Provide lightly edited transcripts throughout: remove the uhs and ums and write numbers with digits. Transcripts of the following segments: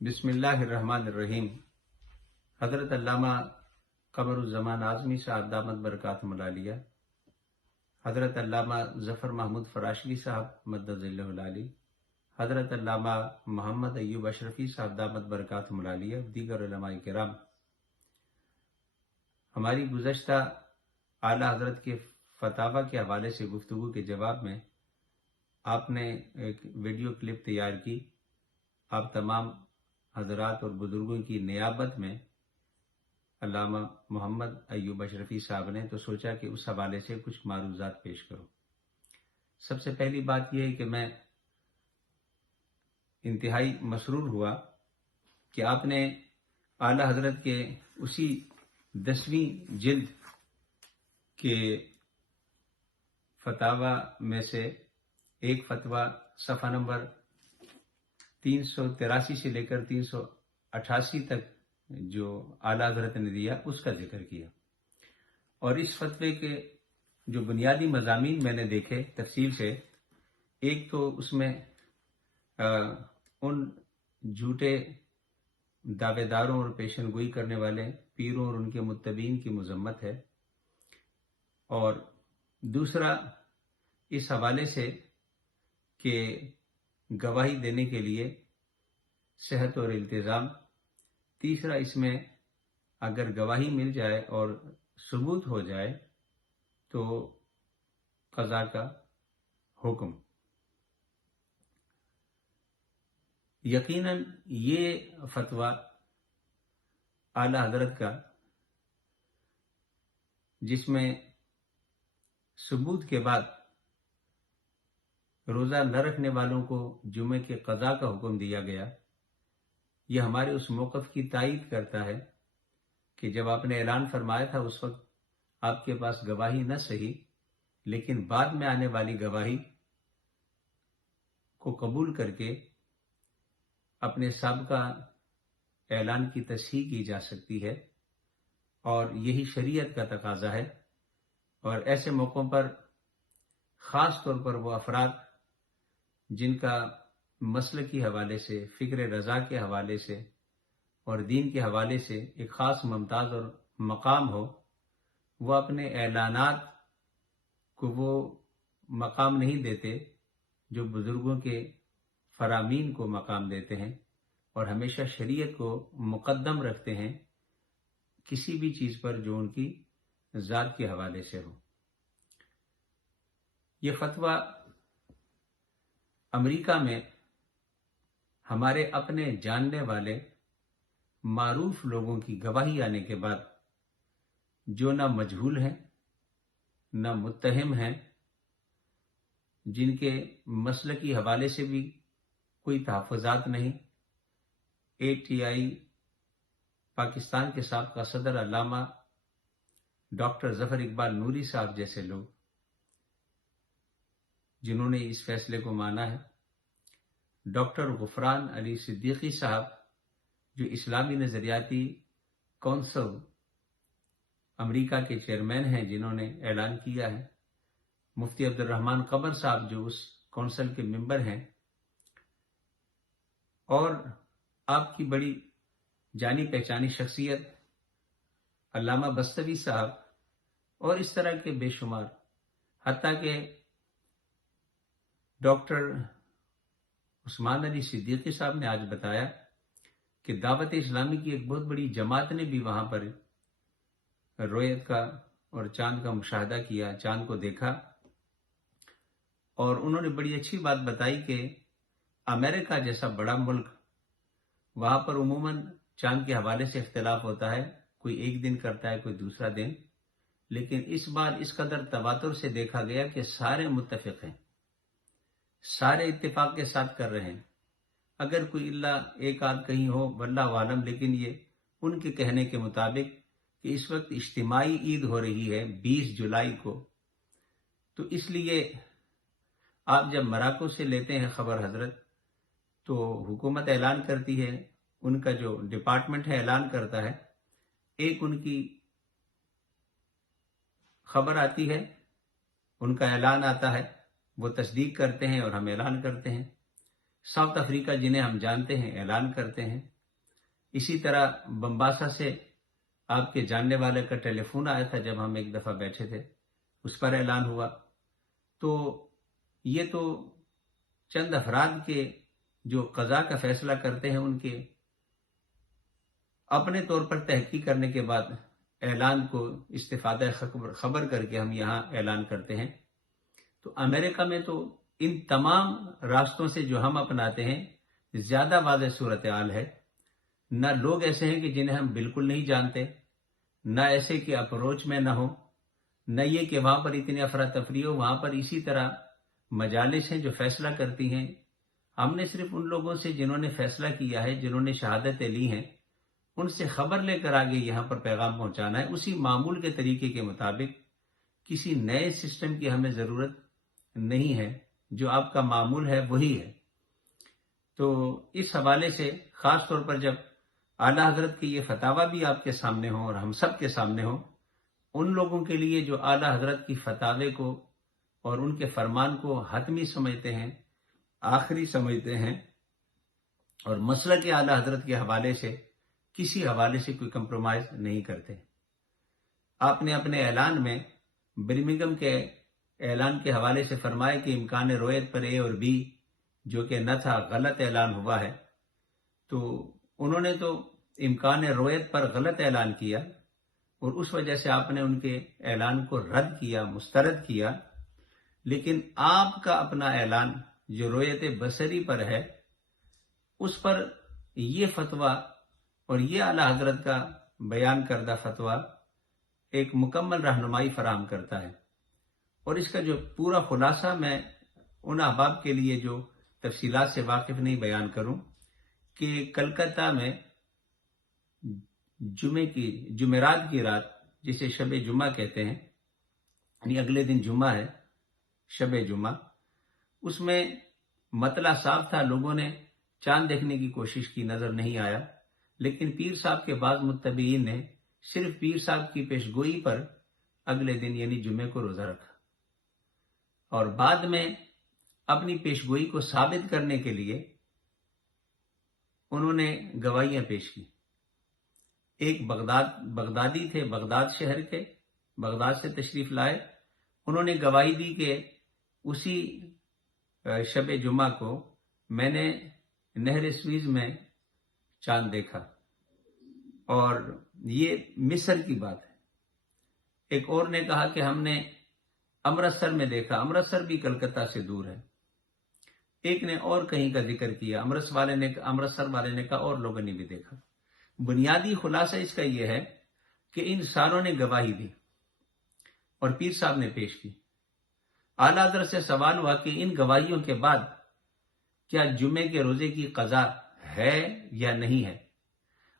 بسم اللہ الرحمن الرحیم۔ حضرت علامہ قمرالزمان اعظمی صاحب دامت برکاتہم العالیہ، حضرت علامہ ظفر محمود فراشلی صاحب مدد ذلہ العالی، حضرت علامہ محمد ایوب اشرفی صاحب دامت برکاتہم العالیہ، دیگر علماء کرام، ہماری گزشتہ اعلیٰ حضرت کے فتاوی کے حوالے سے گفتگو کے جواب میں آپ نے ایک ویڈیو کلپ تیار کی۔ آپ تمام حضرات اور بزرگوں کی نیابت میں علامہ محمد ایوب اشرفی صاحب نے تو سوچا کہ اس حوالے سے کچھ معروضات پیش کرو۔ سب سے پہلی بات یہ ہے کہ میں انتہائی مسرور ہوا کہ آپ نے اعلیٰ حضرت کے اسی 10ویں جلد کے فتاوی میں سے ایک فتویٰ صفحہ نمبر 383 سے لے کر 388 تک جو اعلیٰ حضرت نے دیا اس کا ذکر کیا، اور اس فتوے کے جو بنیادی مضامین میں نے دیکھے تفصیل سے، ایک تو اس میں ان جھوٹے دعوے داروں اور پیشن گوئی کرنے والے پیروں اور ان کے متبعین کی مذمت ہے، اور دوسرا اس حوالے سے کہ گواہی دینے کے لیے صحت اور التزام، تیسرا اس میں اگر گواہی مل جائے اور ثبوت ہو جائے تو قضا کا حکم۔ یقیناً یہ فتویٰ اعلیٰ حضرت کا جس میں ثبوت کے بعد روزہ نہ رکھنے والوں کو جمعے کے قضا کا حکم دیا گیا، یہ ہمارے اس موقف کی تائید کرتا ہے کہ جب آپ نے اعلان فرمایا تھا اس وقت آپ کے پاس گواہی نہ صحیح، لیکن بعد میں آنے والی گواہی کو قبول کر کے اپنے سابقہ اعلان کی تصحیح کی جا سکتی ہے، اور یہی شریعت کا تقاضا ہے۔ اور ایسے موقعوں پر خاص طور پر وہ افراد جن کا مسلک کے حوالے سے، فکر رضا کے حوالے سے اور دین کے حوالے سے ایک خاص ممتاز اور مقام ہو، وہ اپنے اعلانات کو وہ مقام نہیں دیتے جو بزرگوں کے فرامین کو مقام دیتے ہیں، اور ہمیشہ شریعت کو مقدم رکھتے ہیں کسی بھی چیز پر جو ان کی ذات کے حوالے سے ہو۔ یہ فتویٰ امریکہ میں ہمارے اپنے جاننے والے معروف لوگوں کی گواہی آنے کے بعد، جو نہ مجہول ہیں نہ متہم ہیں، جن کے مسلکی حوالے سے بھی کوئی تحفظات نہیں، ATI پاکستان کے سابقہ صدر علامہ ڈاکٹر ظفر اقبال نوری صاحب جیسے لوگ جنہوں نے اس فیصلے کو مانا ہے، ڈاکٹر غفران علی صدیقی صاحب جو اسلامی نظریاتی کونسل امریکہ کے چیئرمین ہیں جنہوں نے اعلان کیا ہے، مفتی عبد الرحمن قمر صاحب جو اس کونسل کے ممبر ہیں، اور آپ کی بڑی جانی پہچانی شخصیت علامہ بستوی صاحب، اور اس طرح کے بے شمار، حتیٰ کہ ڈاکٹر عثمان علی صدیقی صاحب نے آج بتایا کہ دعوت اسلامی کی ایک بہت بڑی جماعت نے بھی وہاں پر رویت کا اور چاند کا مشاہدہ کیا، چاند کو دیکھا، اور انہوں نے بڑی اچھی بات بتائی کہ امریکہ جیسا بڑا ملک، وہاں پر عموماً چاند کے حوالے سے اختلاف ہوتا ہے، کوئی ایک دن کرتا ہے کوئی دوسرا دن، لیکن اس بار اس قدر تواتر سے دیکھا گیا کہ سارے متفق ہیں، سارے اتفاق کے ساتھ کر رہے ہیں، اگر کوئی اللہ ایک آدھ کہیں ہو واللہ عالم، لیکن یہ ان کے کہنے کے مطابق کہ اس وقت اجتماعی عید ہو رہی ہے 20 جولائی کو، تو اس لیے آپ جب مراکو سے لیتے ہیں خبر حضرت، تو حکومت اعلان کرتی ہے، ان کا جو ڈپارٹمنٹ ہے اعلان کرتا ہے، ایک ان کی خبر آتی ہے، ان کا اعلان آتا ہے، وہ تصدیق کرتے ہیں اور ہم اعلان کرتے ہیں، ساؤتھ افریقہ جنہیں ہم جانتے ہیں اعلان کرتے ہیں. اسی طرح بمباسا سے آپ کے جاننے والے کا ٹیلی فون آیا تھا جب ہم ایک دفعہ بیٹھے تھے، اس پر اعلان ہوا. تو یہ تو چند افراد کے جو قضا کا فیصلہ کرتے ہیں ان کے اپنے طور پر تحقیق کرنے کے بعد اعلان کو استفادہ خبر کر کے ہم یہاں اعلان کرتے ہیں. تو امریکہ میں تو ان تمام راستوں سے جو ہم اپناتے ہیں زیادہ واضح صورتحال ہے. نہ لوگ ایسے ہیں کہ جنہیں ہم بالکل نہیں جانتے، نہ ایسے کہ اپروچ میں نہ ہو، نہ یہ کہ وہاں پر اتنی افراتفری ہو. وہاں پر اسی طرح مجالس ہیں جو فیصلہ کرتی ہیں. ہم نے صرف ان لوگوں سے جنہوں نے فیصلہ کیا ہے، جنہوں نے شہادتیں لی ہیں، ان سے خبر لے کر آگے یہاں پر پیغام پہنچانا ہے. اسی معمول کے طریقے کے مطابق کسی نئے سسٹم کی ہمیں ضرورت نہیں ہے. جو آپ کا معمول ہے وہی ہے. تو اس حوالے سے خاص طور پر جب اعلیٰ حضرت کے یہ فتاویٰ بھی آپ کے سامنے ہوں اور ہم سب کے سامنے ہوں، ان لوگوں کے لیے جو اعلیٰ حضرت کی فتاوے کو اور ان کے فرمان کو حتمی سمجھتے ہیں، آخری سمجھتے ہیں، اور مسلک اعلیٰ حضرت کے حوالے سے کسی حوالے سے کوئی کمپرومائز نہیں کرتے. آپ نے اپنے اعلان میں برمنگھم کے اعلان کے حوالے سے فرمایا کہ امکان رویت پر اے اور بی جو کہ نہ تھا، غلط اعلان ہوا ہے. تو انہوں نے تو امکان رویت پر غلط اعلان کیا اور اس وجہ سے آپ نے ان کے اعلان کو رد کیا، مسترد کیا. لیکن آپ کا اپنا اعلان جو رویت بصری پر ہے، اس پر یہ فتویٰ اور یہ اعلیٰ حضرت کا بیان کردہ فتویٰ ایک مکمل رہنمائی فراہم کرتا ہے. اور اس کا جو پورا خلاصہ میں ان احباب کے لیے جو تفصیلات سے واقف نہیں بیان کروں کہ کلکتہ میں جمعرات کی رات، جسے شب جمعہ کہتے ہیں، یعنی اگلے دن جمعہ ہے، شب جمعہ، اس میں مطلع صاف تھا. لوگوں نے چاند دیکھنے کی کوشش کی، نظر نہیں آیا. لیکن پیر صاحب کے بعض متبعین نے صرف پیر صاحب کی پیشگوئی پر اگلے دن یعنی جمعے کو روزہ رکھا، اور بعد میں اپنی پیشگوئی کو ثابت کرنے کے لیے انہوں نے گواہیاں پیش کی. ایک بغدادی تھے، بغداد شہر کے، بغداد سے تشریف لائے. انہوں نے گواہی دی کہ اسی شب جمعہ کو میں نے نہر سویز میں چاند دیکھا، اور یہ مصر کی بات ہے. ایک اور نے کہا کہ ہم نے امرتسر میں دیکھا. امرتسر بھی کلکتہ سے دور ہے. ایک نے اور کہیں کا ذکر کیا، امرتسر والے نے کہا اور لوگوں نے بھی دیکھا. بنیادی خلاصہ اس کا یہ ہے کہ ان ساروں نے گواہی دی اور پیر صاحب نے پیش کی. اعلیٰ حضرت سے سوال ہوا کہ ان گواہیوں کے بعد کیا جمعے کے روزے کی قضا ہے یا نہیں ہے.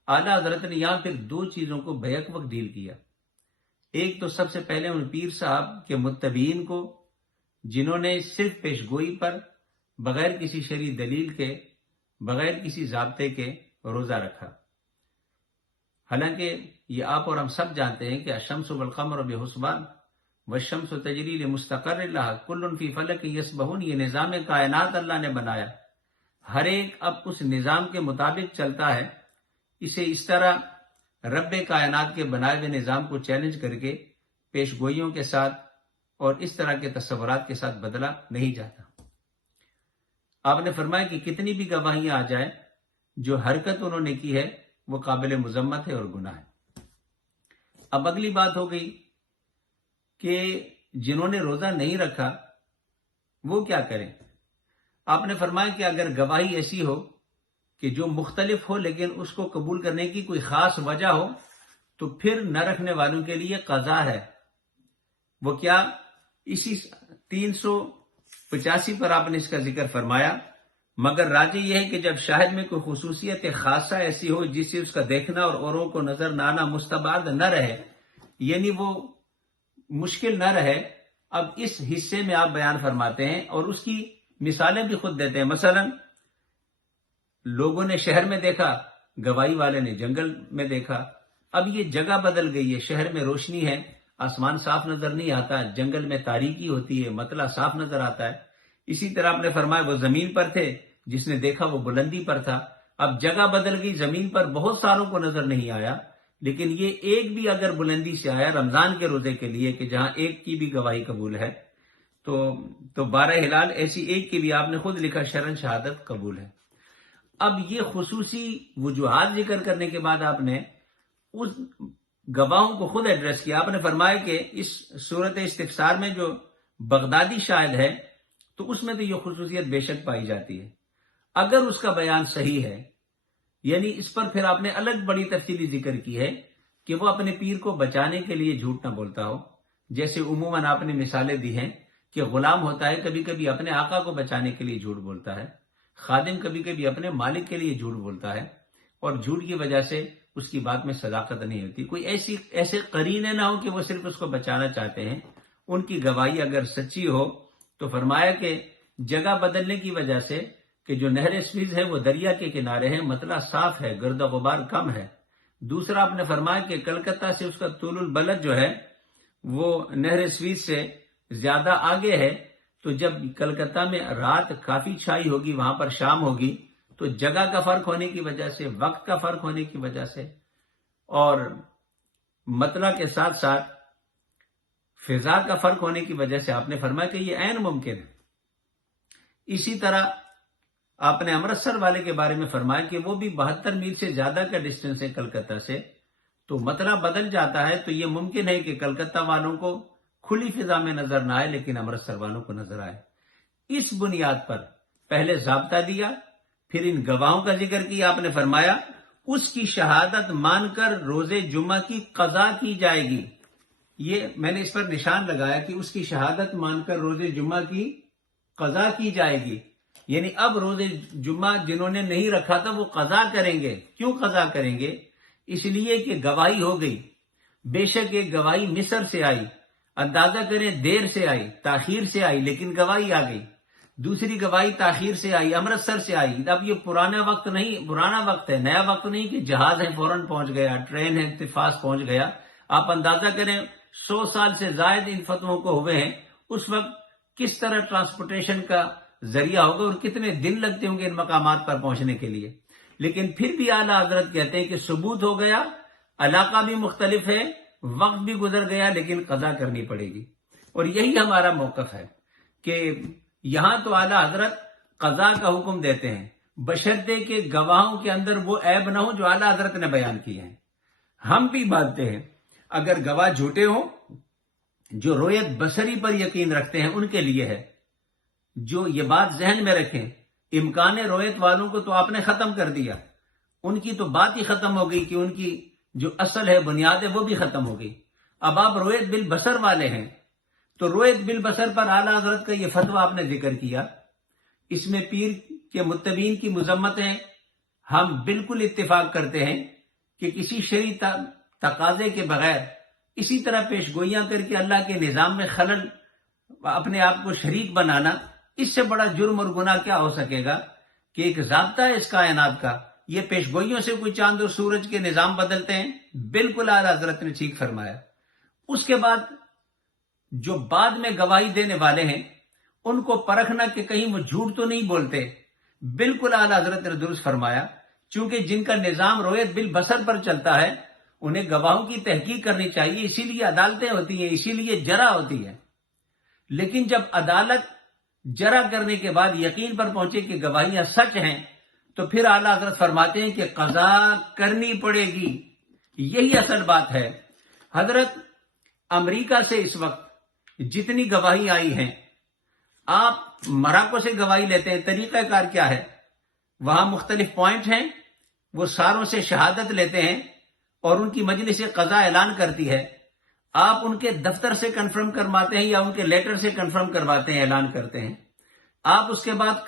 اعلیٰ حضرت نے یہاں پھر دو چیزوں کو بیک وقت ڈیل کیا. ایک تو سب سے پہلے ان پیر صاحب کے متبعین کو جنہوں نے صرف پیشگوئی پر بغیر کسی شرعی دلیل کے، بغیر کسی ضابطے کے روزہ رکھا. حالانکہ یہ آپ اور ہم سب جانتے ہیں کہ الشمس والقمر بحسبان والشمس تجری لمستقر لہا کل فی فلک یسبحون، یہ نظام کائنات اللہ نے بنایا، ہر ایک اب اس نظام کے مطابق چلتا ہے. اسے اس طرح رب کائنات کے بنائے ہوئے نظام کو چیلنج کر کے پیشگوئیوں کے ساتھ اور اس طرح کے تصورات کے ساتھ بدلا نہیں جاتا. آپ نے فرمایا کہ کتنی بھی گواہیاں آ جائیں، جو حرکت انہوں نے کی ہے وہ قابل مذمت ہے اور گناہ ہے. اب اگلی بات ہو گئی کہ جنہوں نے روزہ نہیں رکھا وہ کیا کریں. آپ نے فرمایا کہ اگر گواہی ایسی ہو کہ جو مختلف ہو لیکن اس کو قبول کرنے کی کوئی خاص وجہ ہو تو پھر نہ رکھنے والوں کے لیے قضا ہے. وہ کیا؟ اسی 385 پر آپ نے اس کا ذکر فرمایا. مگر راجع یہ ہے کہ جب شاہد میں کوئی خصوصیت خاصہ ایسی ہو جس سے اس کا دیکھنا اور اوروں کو نظر نہ آنا مستبعد نہ رہے، یعنی وہ مشکل نہ رہے. اب اس حصے میں آپ بیان فرماتے ہیں اور اس کی مثالیں بھی خود دیتے ہیں. مثلا لوگوں نے شہر میں دیکھا، گواہی والے نے جنگل میں دیکھا. اب یہ جگہ بدل گئی ہے، شہر میں روشنی ہے، آسمان صاف نظر نہیں آتا، جنگل میں تاریکی ہوتی ہے، مطلع صاف نظر آتا ہے. اسی طرح آپ نے فرمایا وہ زمین پر تھے، جس نے دیکھا وہ بلندی پر تھا. اب جگہ بدل گئی، زمین پر بہت ساروں کو نظر نہیں آیا، لیکن یہ ایک بھی اگر بلندی سے آیا رمضان کے روزے کے لیے کہ جہاں ایک کی بھی گواہی قبول ہے، تو 12 ہلال ایسی ایک کی بھی آپ نے خود لکھا شرن شہادت قبول ہے. اب یہ خصوصی وجوہات ذکر کرنے کے بعد آپ نے اس گواہوں کو خود ایڈریس کیا. آپ نے فرمایا کہ اس صورت استفسار میں جو بغدادی شاہد ہے تو اس میں تو یہ خصوصیت بے شک پائی جاتی ہے. اگر اس کا بیان صحیح ہے، یعنی اس پر پھر آپ نے الگ بڑی تفصیلی ذکر کی ہے کہ وہ اپنے پیر کو بچانے کے لیے جھوٹ نہ بولتا ہو. جیسے عموماً آپ نے مثالیں دی ہیں کہ غلام ہوتا ہے کبھی کبھی اپنے آقا کو بچانے کے لیے جھوٹ بولتا ہے، خادم کبھی کبھی اپنے مالک کے لیے جھوٹ بولتا ہے، اور جھوٹ کی وجہ سے اس کی بات میں صداقت نہیں ہوتی. کوئی ایسے قرینے نہ ہو کہ وہ صرف اس کو بچانا چاہتے ہیں. ان کی گواہی اگر سچی ہو تو فرمایا کہ جگہ بدلنے کی وجہ سے کہ جو نہر سویز ہے وہ دریا کے کنارے ہے، مطلع صاف ہے، گرد و غبار کم ہے. دوسرا آپ نے فرمایا کہ کلکتہ سے اس کا طول البلد جو ہے وہ نہر سویز سے زیادہ آگے ہے. تو جب کلکتہ میں رات کافی چھائی ہوگی، وہاں پر شام ہوگی، تو جگہ کا فرق ہونے کی وجہ سے، وقت کا فرق ہونے کی وجہ سے، اور مطلع کے ساتھ ساتھ فضا کا فرق ہونے کی وجہ سے آپ نے فرمایا کہ یہ عین ممکن ہے. اسی طرح آپ نے امرتسر والے کے بارے میں فرمایا کہ وہ بھی 72 میل سے زیادہ کا ڈسٹنس ہے کلکتہ سے، تو مطلع بدل جاتا ہے. تو یہ ممکن ہے کہ کلکتہ والوں کو کھلی فضا میں نظر نہ آئے لیکن امرتسر والوں کو نظر آئے. اس بنیاد پر پہلے ضابطہ دیا، پھر ان گواہوں کا ذکر کیا. آپ نے فرمایا اس کی شہادت مان کر روز جمعہ کی قضا کی جائے گی. یہ میں نے اس پر نشان لگایا کہ اس کی شہادت مان کر روز جمعہ کی قضا کی جائے گی. یعنی اب روز جمعہ جنہوں نے نہیں رکھا تھا وہ قضا کریں گے. کیوں قضا کریں گے؟ اس لیے کہ گواہی ہو گئی. بے شک ایک گواہی مصر سے آئی، اندازہ کریں دیر سے آئی، تاخیر سے آئی، لیکن گواہی آ گئی. دوسری گواہی تاخیر سے آئی، امرتسر سے آئی. اب یہ پرانا وقت نہیں، پرانا وقت ہے، نیا وقت نہیں کہ جہاز ہے فوراً پہنچ گیا، ٹرین ہے اتفاق پہنچ گیا. آپ اندازہ کریں 100 سال سے زائد ان فتووں کو ہوئے ہیں. اس وقت کس طرح ٹرانسپورٹیشن کا ذریعہ ہوگا اور کتنے دن لگتے ہوں گے ان مقامات پر پہنچنے کے لیے. لیکن پھر بھی اعلیٰ حضرت کہتے ہیں کہ ثبوت ہو گیا، علاقہ بھی مختلف ہے، وقت بھی گزر گیا، لیکن قضا کرنی پڑے گی. اور یہی ہمارا موقف ہے کہ یہاں تو اعلیٰ حضرت قضا کا حکم دیتے ہیں بشرطے کہ گواہوں کے اندر وہ عیب نہ ہو جو اعلیٰ حضرت نے بیان کیے ہیں. ہم بھی مانتے ہیں اگر گواہ جھوٹے ہوں، جو رویت بصری پر یقین رکھتے ہیں ان کے لیے ہے. جو یہ بات ذہن میں رکھیں، امکان رویت والوں کو تو آپ نے ختم کر دیا، ان کی تو بات ہی ختم ہو گئی کہ ان کی جو اصل ہے، بنیاد ہے، وہ بھی ختم ہو گئی. اب آپ رویت بالبصر والے ہیں، تو رویت بالبصر پر اعلیٰ حضرت کا یہ فتویٰ آپ نے ذکر کیا. اس میں پیر کے متبعین کی مذمت ہے. ہم بالکل اتفاق کرتے ہیں کہ کسی شرعی تقاضے کے بغیر اسی طرح پیش گوئیاں کر کے اللہ کے نظام میں خلل، اپنے آپ کو شریک بنانا، اس سے بڑا جرم اور گناہ کیا ہو سکے گا کہ ایک ضابطہ ہے اس کائنات کا. یہ پیش گوئیوں سے کوئی چاند اور سورج کے نظام بدلتے ہیں؟ بالکل اعلیٰ حضرت نے ٹھیک فرمایا. اس کے بعد جو بعد میں گواہی دینے والے ہیں ان کو پرکھنا کہ کہیں وہ جھوٹ تو نہیں بولتے. بالکل اعلیٰ حضرت نے درست فرمایا. چونکہ جن کا نظام رویت بالبصر پر چلتا ہے انہیں گواہوں کی تحقیق کرنی چاہیے، اسی لیے عدالتیں ہوتی ہیں، اسی لیے جرا ہوتی ہے. لیکن جب عدالت جرا کرنے کے بعد یقین پر پہنچے کہ گواہیاں سچ ہیں تو پھر اعلیٰ حضرت فرماتے ہیں کہ قضا کرنی پڑے گی. یہی اصل بات ہے. حضرت امریکہ سے اس وقت جتنی گواہی آئی ہیں، آپ مراکو سے گواہی لیتے ہیں، طریقہ کار کیا ہے؟ وہاں مختلف پوائنٹ ہیں، وہ ساروں سے شہادت لیتے ہیں اور ان کی مجلس قضا اعلان کرتی ہے. آپ ان کے دفتر سے کنفرم کرواتے ہیں یا ان کے لیٹر سے کنفرم کرواتے ہیں، اعلان کرتے ہیں. آپ اس کے بعد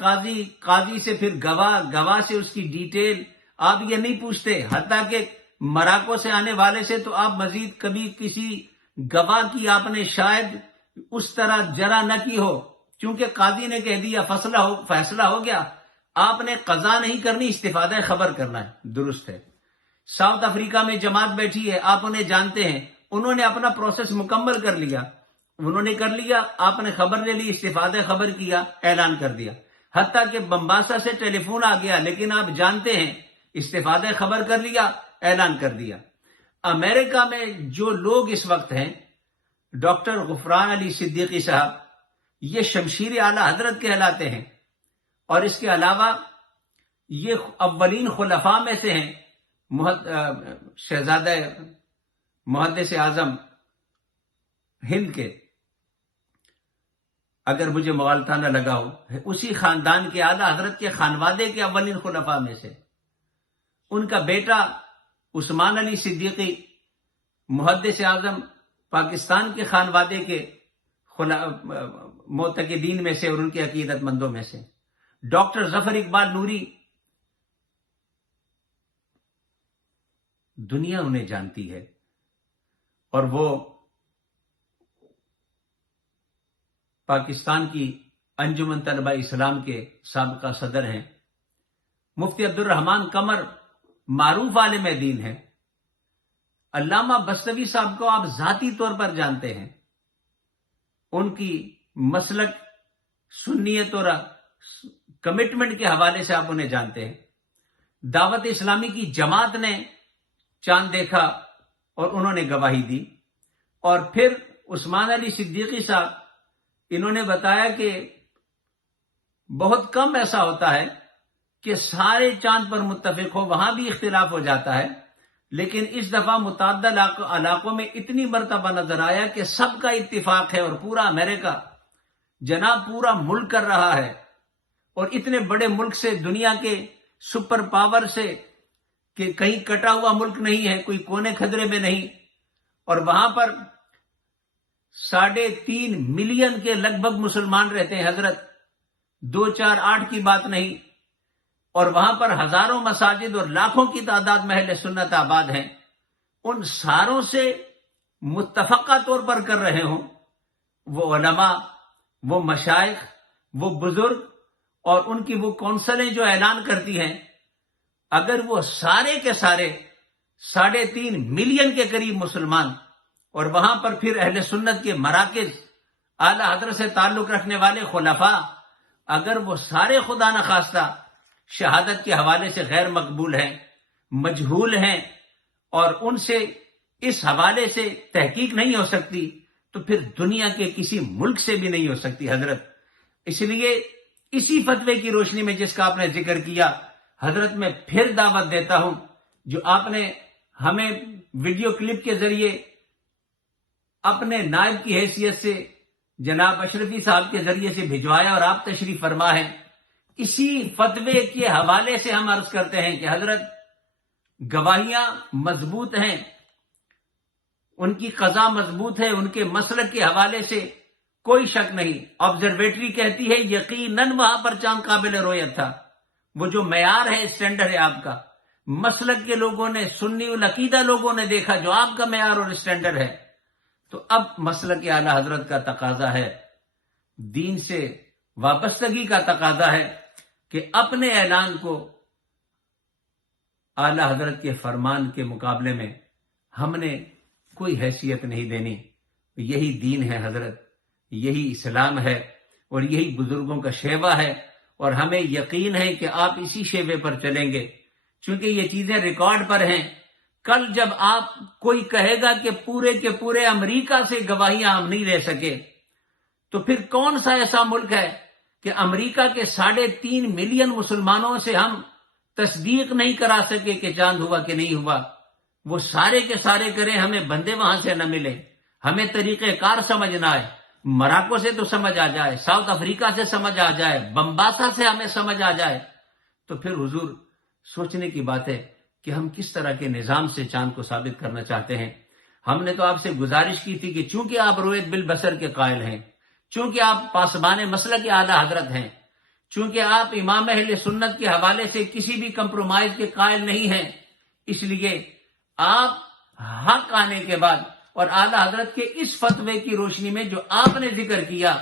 قاضی سے پھر گواہ سے اس کی ڈیٹیل آپ یہ نہیں پوچھتے. حتیٰ کہ مراکو سے آنے والے سے تو آپ مزید کبھی کسی گواہ کی آپ نے شاید اس طرح جرا نہ کی ہو، چونکہ قاضی نے کہہ دیا فیصلہ ہو گیا. آپ نے قضا نہیں کرنی، استفادہ خبر کرنا ہے. درست ہے. ساؤتھ افریقہ میں جماعت بیٹھی ہے، آپ انہیں جانتے ہیں، انہوں نے اپنا پروسیس مکمل کر لیا، انہوں نے کر لیا، آپ نے خبر لے لی، استفادہ خبر کیا، اعلان کر دیا. حتیٰ کہ بمباسا سے ٹیلی فون آ گیا، لیکن آپ جانتے ہیں استفادہ خبر کر لیا، اعلان کر دیا۔ امریکہ میں جو لوگ اس وقت ہیں، ڈاکٹر غفران علی صدیقی صاحب، یہ شمشیر اعلی حضرت کہلاتے ہیں، اور اس کے علاوہ یہ اولین خلفاء میں سے ہیں۔ شہزادہ محدث اعظم ہند کے، اگر مجھے مغالطہ نہ لگا ہو، اسی خاندان کے اعلی حضرت کے خانوادے کے اولین خلفاء میں سے۔ ان کا بیٹا عثمان علی صدیقی محدث اعظم پاکستان کے خانوادے کے معتقدین میں سے اور ان کے عقیدت مندوں میں سے۔ ڈاکٹر ظفر اقبال نوری، دنیا انہیں جانتی ہے، اور وہ پاکستان کی انجمن طلبہ اسلام کے سابقہ صدر ہیں۔ مفتی عبد الرحمان قمر معروف عالم دین ہیں۔ علامہ بستوی صاحب کو آپ ذاتی طور پر جانتے ہیں، ان کی مسلک سنیت اور کمٹمنٹ کے حوالے سے آپ انہیں جانتے ہیں۔ دعوت اسلامی کی جماعت نے چاند دیکھا اور انہوں نے گواہی دی، اور پھر عثمان علی صدیقی صاحب، انہوں نے بتایا کہ بہت کم ایسا ہوتا ہے کہ سارے چاند پر متفق ہو، وہاں بھی اختلاف ہو جاتا ہے، لیکن اس دفعہ متعدد علاقوں میں اتنی مرتبہ نظر آیا کہ سب کا اتفاق ہے، اور پورا امریکہ جناب پورا ملک کر رہا ہے، اور اتنے بڑے ملک سے، دنیا کے سپر پاور سے، کہ کہیں کٹا ہوا ملک نہیں ہے، کوئی کونے خدرے میں نہیں، اور وہاں پر 3.5 ملین کے لگ بھگ مسلمان رہتے ہیں حضرت، 2 4 8 کی بات نہیں، اور وہاں پر ہزاروں مساجد اور لاکھوں کی تعداد میں اہل سنت آباد ہیں۔ ان ساروں سے متفقہ طور پر کر رہے ہوں، وہ علماء، وہ مشائخ، وہ بزرگ، اور ان کی وہ کونسلیں جو اعلان کرتی ہیں، اگر وہ سارے کے سارے 3.5 ملین کے قریب مسلمان، اور وہاں پر پھر اہل سنت کے مراکز، اعلی حضرت سے تعلق رکھنے والے خلفاء، اگر وہ سارے خدا نخواستہ شہادت کے حوالے سے غیر مقبول ہیں، مجہول ہیں، اور ان سے اس حوالے سے تحقیق نہیں ہو سکتی، تو پھر دنیا کے کسی ملک سے بھی نہیں ہو سکتی حضرت۔ اس لیے اسی فتوے کی روشنی میں جس کا آپ نے ذکر کیا حضرت، میں پھر دعوت دیتا ہوں، جو آپ نے ہمیں ویڈیو کلپ کے ذریعے اپنے نائب کی حیثیت سے جناب اشرفی صاحب کے ذریعے سے بھجوایا اور آپ تشریف فرما ہیں، اسی فتوے کے حوالے سے ہم عرض کرتے ہیں کہ حضرت گواہیاں مضبوط ہیں، ان کی قضا مضبوط ہے، ان کے مسلک کے حوالے سے کوئی شک نہیں۔ آبزرویٹری کہتی ہے یقیناً وہاں پر چاند قابل رویت تھا، وہ جو معیار ہے، اسٹینڈرڈ ہے آپ کا، مسلک کے لوگوں نے، سنی العقیدہ لوگوں نے دیکھا جو آپ کا معیار اور اسٹینڈرڈ ہے۔ تو اب مسلک اعلی حضرت کا تقاضا ہے، دین سے وابستگی کا تقاضا ہے کہ اپنے اعلان کو اعلی حضرت کے فرمان کے مقابلے میں ہم نے کوئی حیثیت نہیں دینی۔ یہی دین ہے حضرت، یہی اسلام ہے، اور یہی بزرگوں کا شیوہ ہے، اور ہمیں یقین ہے کہ آپ اسی شیوے پر چلیں گے، چونکہ یہ چیزیں ریکارڈ پر ہیں۔ کل جب آپ کوئی کہے گا کہ پورے کے پورے امریکہ سے گواہیاں ہم نہیں لے سکے، تو پھر کون سا ایسا ملک ہے کہ امریکہ کے 3.5 ملین مسلمانوں سے ہم تصدیق نہیں کرا سکے کہ چاند ہوا کہ نہیں ہوا؟ وہ سارے کے سارے کریں، ہمیں بندے وہاں سے نہ ملے، ہمیں طریقہ کار سمجھ نہ آئے، مراکو سے تو سمجھ آ جائے، ساؤتھ افریقہ سے سمجھ آ جائے، بمباسا سے ہمیں سمجھ آ جائے، تو پھر حضور سوچنے کی بات ہے کہ ہم کس طرح کے نظام سے چاند کو ثابت کرنا چاہتے ہیں۔ ہم نے تو آپ سے گزارش کی تھی کہ چونکہ آپ رویت بالبصر کے قائل ہیں، چونکہ آپ پاسبان مسلک کے اعلی حضرت ہیں، چونکہ آپ امام اہل سنت کے حوالے سے کسی بھی کمپرومائز کے قائل نہیں ہیں، اس لیے آپ حق آنے کے بعد اور اعلی حضرت کے اس فتوے کی روشنی میں جو آپ نے ذکر کیا،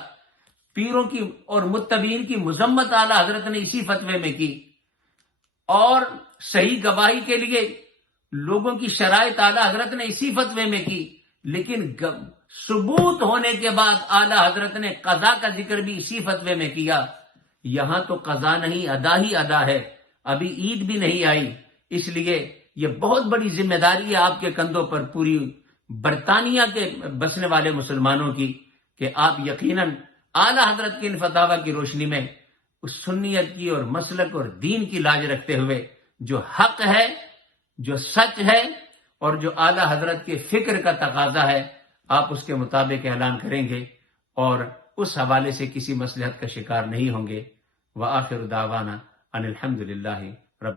پیروں کی اور متبعین کی مذمت اعلی حضرت نے اسی فتوے میں کی، اور صحیح گواہی کے لیے لوگوں کی شرائط اعلی حضرت نے اسی فتوے میں کی، لیکن ثبوت ہونے کے بعد اعلی حضرت نے قضا کا ذکر بھی اسی فتوے میں کیا۔ یہاں تو قضا نہیں ادا ہی ادا ہے، ابھی عید بھی نہیں آئی، اس لیے یہ بہت بڑی ذمہ داری ہے آپ کے کندھوں پر، پوری برطانیہ کے بسنے والے مسلمانوں کی، کہ آپ یقیناً اعلی حضرت کے ان فتاوی کی روشنی میں اس سنیت کی اور مسلک اور دین کی لاج رکھتے ہوئے جو حق ہے، جو سچ ہے اور جو اعلی حضرت کے فکر کا تقاضا ہے، آپ اس کے مطابق اعلان کریں گے اور اس حوالے سے کسی مصلحت کا شکار نہیں ہوں گے۔ وآخر دعوانا ان الحمد للہ